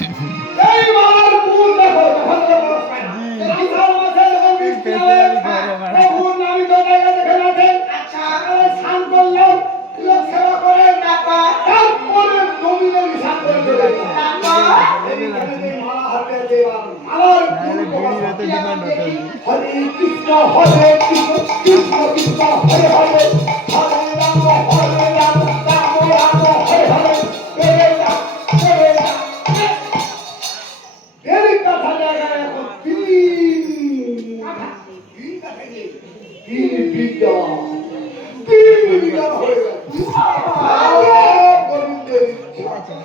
এই মালার ফুল দেখো বিশাল মাছের যখন বৃষ্টি হয় এই ফুল আমি তো জায়গা দেখে আছেন আচ্ছা স্নান করলাম লোক সেবা করে তারপরে জমিনে বিশাল করে দেবে মালা হাতে দেওয়া মালার হরে কৃষ্ণ কৃষ্ণ কৃষ্ণ হরে হরে হরে রাম রাম রাম হরে হরে হরে রাম এর কথা জায়গায় এখন তিন বিঘা হয়ে গেল গোবিন্দের ফোন